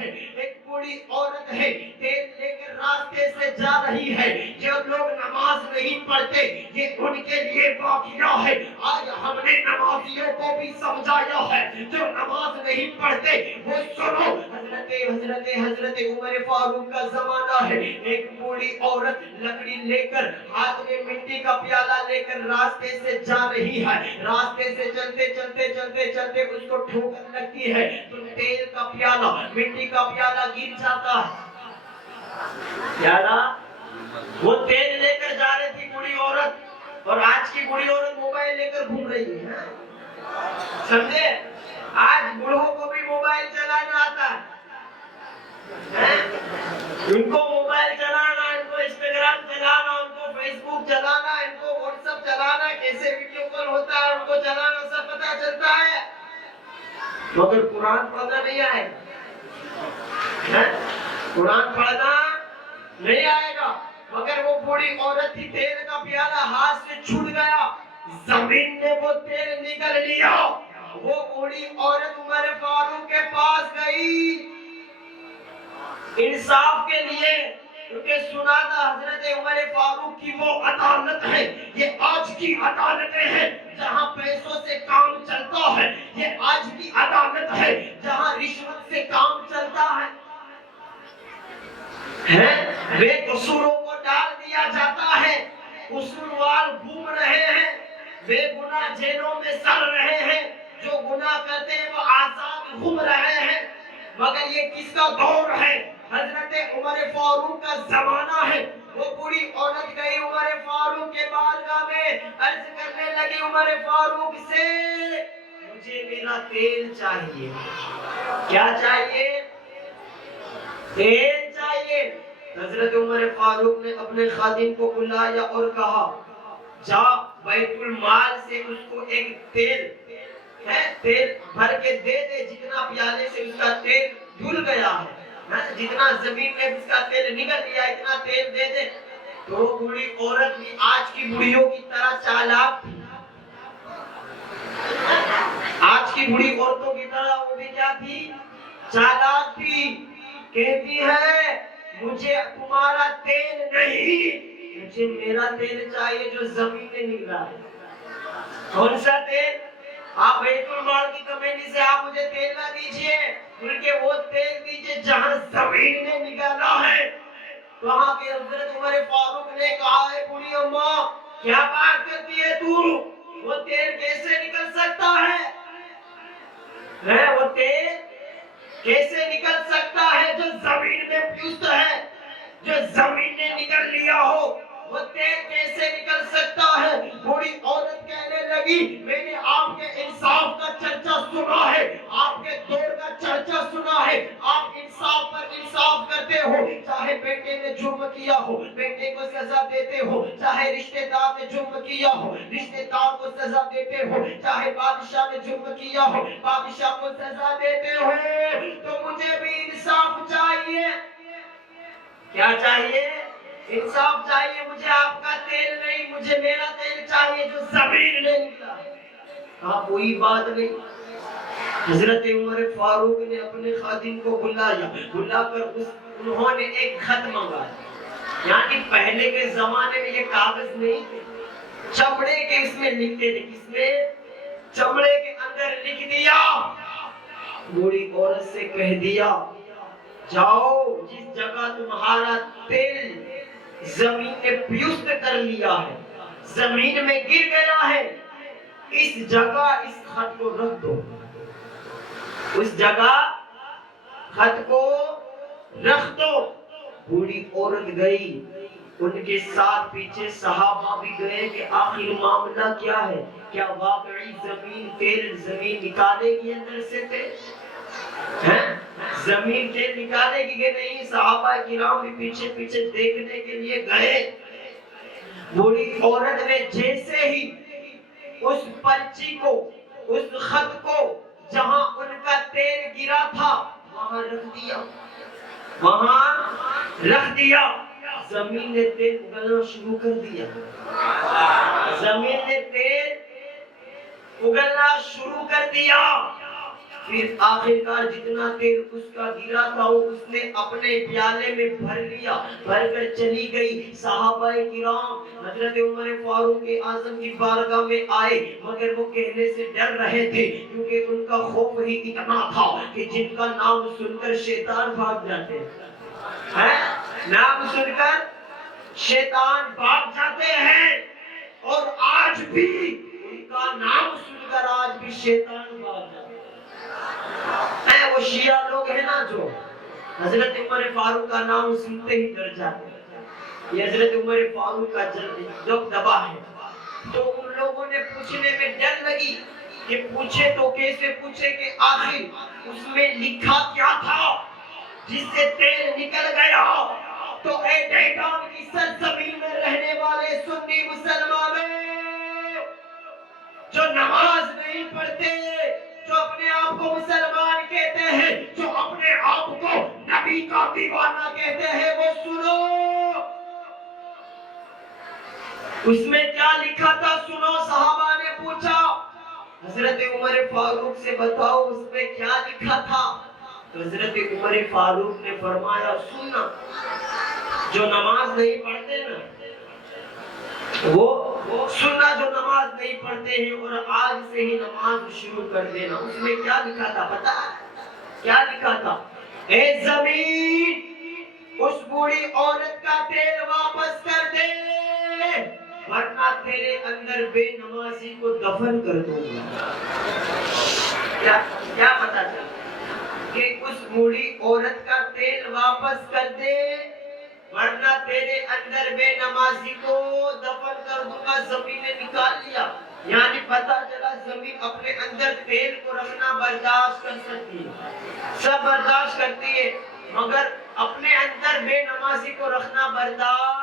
ہے. ایک بوڑھی عورت ہے تیل لے کر راستے سے جا رہی ہے. جو لوگ نماز نہیں پڑھتے یہ ان کے لیے واقعہ ہے. آج ہم نے نمازیوں کو بھی سمجھایا ہے. جو نماز نہیں پڑھتے وہ سنو. حضرت عمر فاروق کا زمانہ ہے. ایک بوڑھی عورت لکڑی لے کر ہاتھ میں مٹی کا پیالہ لے کر راستے سے جا رہی ہے. راستے سے چلتے اس کو ٹھوکر لگتی ہے تو تیل کا پیالہ مٹی کا پیالہ گر جاتا ہے. پیالہ وہ تیل لے کر جا رہی تھی بوڑھی عورت, اور آج کی بوڑھی عورت موبائل لے کر گھوم رہی ہے. سمجھے؟ آج بوڑھوں کو بھی موبائل چلانا آتا ہے. ان کو موبائل چلانا, ان کو انسٹاگرام چلانا, ان کو فیس بک چلانا, ان کو واٹس ایپ چلانا, کیسے ویڈیو کال ہوتا ہے ان کو چلانا سب پتا چلتا ہے, مگر قرآن پڑھنا نہیں آئے گا. قرآن پڑھنا نہیں آئے گا. مگر وہ بوڑھی عورت تھی, تیل کا پیالہ ہاتھ سے چھوٹ گیا, زمین نے وہ تیل نکل لیا. وہ بوڑھی عورت عمر فاروق کے پاس گئی انصاف کے لیے, کیونکہ سنا تھا حضرت عمر فاروق کی وہ عدالت ہے. یہ آج کی عدالتیں ہیں جہاں پیسوں سے کام چلتا ہے. یہ آج کی عدالت ہے جہاں رشوت سے کام چلتا ہے. بے قصوروں کو ڈال دیا جاتا ہے. قصوروار گھوم رہے ہیں, بے گناہ جیلوں میں سڑ رہے ہیں, جو گناہ کرتے ہیں وہ آزاد گھوم رہے ہیں. مگر یہ کس کا دور ہے؟ حضرت عمر فاروق کا زمانہ ہے. وہ بوڑھی عورت گئی عمر فاروق کے بارگاہ میں, عرض کرنے لگی عمر فاروق سے, مجھے میرا تیل چاہیے. کیا چاہیے؟ تیل چاہیے. حضرت عمر فاروق نے اپنے خادم کو بلایا اور کہا, جا بیت المال سے اس کو ایک تیل بھر کے دے دے, جتنا پیالے سے اس کا تیل دھل گیا ہے, جتنا زمین میں اس کا تیل نکل گیا اتنا تیل دے دے. تو وہ بوڑھی عورت بھی آج کی بوڑھیوں کی طرح چالاک تھی. آج کی بوڑھی عورتوں کی طرح وہ بھی کیا تھی؟ چالاک تھی. کہتی ہے مجھے تمہارا تیل نہیں, مجھے میرا تیل چاہیے جو زمین میں نکلا ہے. کون سا تیل؟ آپ بیت المال کی کمیٹی سے آپ مجھے تیل نہ دیجئے, بلکہ وہ تیل دیجئے جہاں زمین نے نکالا ہے. وہاں کے حضرت عمر فاروق نے کہا, ہے بوڑھی اماں کیا بات کرتی ہے تو, وہ تیل کیسے نکل سکتا ہے؟ وہ تیل کیسے نکل سکتا ہے جو زمین میں پیوست ہے, جو زمین نے نکل لیا ہو, وہ تیل کیسے نکل سکتا ہے؟ بوڑھی عورت کہنے لگی, میں نے آپ کے انصاف کا چرچا سنا ہے, آپ کے دور کا چرچا سنا ہے, آپ انصاف پر انصاف کرتے ہو. چاہے بیٹے نے جرم کیا ہو بیٹے کو سزا دیتے ہو, چاہے رشتہ دار نے جرم کیا ہو رشتہ دار کو سزا دیتے ہو, چاہے بادشاہ نے جرم کیا ہو بادشاہ کو سزا دیتے ہو. تو مجھے بھی انصاف چاہیے. کیا چاہیے؟ انصاف چاہیے. مجھے آپ کا تیل نہیں, مجھے میرا تیل چاہیے جو زمین نے نکلا. کہا کوئی بات نہیں. حضرت عمر فاروق نے اپنے خادم کو بلا کر انہوں نے ایک خط منگایا. یعنی پہلے کے زمانے میں یہ کاغذ نہیں تھے, چمڑے کے اس میں لکھتے تھے. کس میں؟ چمڑے کے اندر لکھ دیا. بوڑھی عورت سے کہہ دیا, جاؤ جس جگہ تمہارا تیل زمین نے پیوست کر لیا ہے, زمین میں گر گیا ہے, اس جگہ اس خط کو رکھ دو. اس جگہ خط کو رکھ دو. بوڑھی عورت گئی, ان کے ساتھ پیچھے صحابہ بھی گئے کہ آخر معاملہ کیا ہے, کیا واقعی زمین نکالے گی اندر سے تیل؟ زمین تیل نکالے گی کہ نہیں؟ صحابہ کرام بھی پیچھے پیچھے دیکھنے کے لیے گئے. بوڑھی عورت نے جیسے ہی اس پرچی کو, اس خط کو جہاں ان کا تیل گرا تھا وہاں رکھ دیا, زمین نے تیل اگلنا شروع کر دیا. زمین نے تیل اگلنا شروع کر دیا. پھر آخرکار جتنا تیل اس کا گرا تھا وہ اس نے اپنے پیالے میں بھر لیا، بھر کر چلی گئی۔ صحابہ کرام حضرت عمر فاروق اعظم کی بارگاہ میں آئے، مگر وہ کہنے سے ڈر رہے تھے کیونکہ ان کا خوف ہی اتنا تھا کہ جن کا نام سن کر شیطان بھاگ جاتے ہیں، نام سن کر شیطان بھاگ جاتے ہیں، اور آج بھی ان کا نام سن کر آج بھی شیطان بھاگ جاتے ہیں۔ وہ شیعہ لوگ ہیں نا جو حضرت عمر فاروق کا نام سنتے ہی ڈر جاتے ہیں، یہ حضرت عمر فاروق کا دبدبا ہے۔ تو ان لوگوں نے پوچھنے میں ڈر لگی کہ پوچھے تو کیسے پوچھے کہ آخر اس میں لکھا کیا تھا جس سے تیل نکل گیا۔ تو اے ڈیٹان کی سرزمین میں رہنے والے سنی مسلمانوں جو نماز نہیں پڑھتے، جو اپنے آپ کو مسلمان کہتے ہیں، جو اپنے آپ کو نبی کا دیوانہ کہتے ہیں، وہ سنو اس میں کیا لکھا تھا، سنو۔ صحابہ نے پوچھا حضرت عمر فاروق سے بتاؤ اس میں کیا لکھا تھا۔ تو حضرت عمر فاروق نے فرمایا سننا، جو نماز نہیں پڑھتے نا وہ سننا، جو نماز نہیں پڑھتے ہیں اور آج سے ہی نماز شروع کر دینا۔ اس میں کیا لکھا تھا پتا ہے؟ کیا لکھا تھا؟ اے زمین اس بوڑھی عورت کا تیل واپس کر دے ورنہ تیرے اندر بے نمازی کو دفن کر دوں گا۔ کیا پتا چلا کہ اس بوڑھی عورت کا تیل واپس کر دے ورنہ تیرے اندر بے نمازی کو دفن کر دوں گا۔ زمین نے نکال لیا، یعنی پتا چلا زمین اپنے اندر تیل کو رکھنا برداشت کر سکتی ہے، سب برداشت کرتی ہے، مگر اپنے اندر بے نمازی کو رکھنا برداشت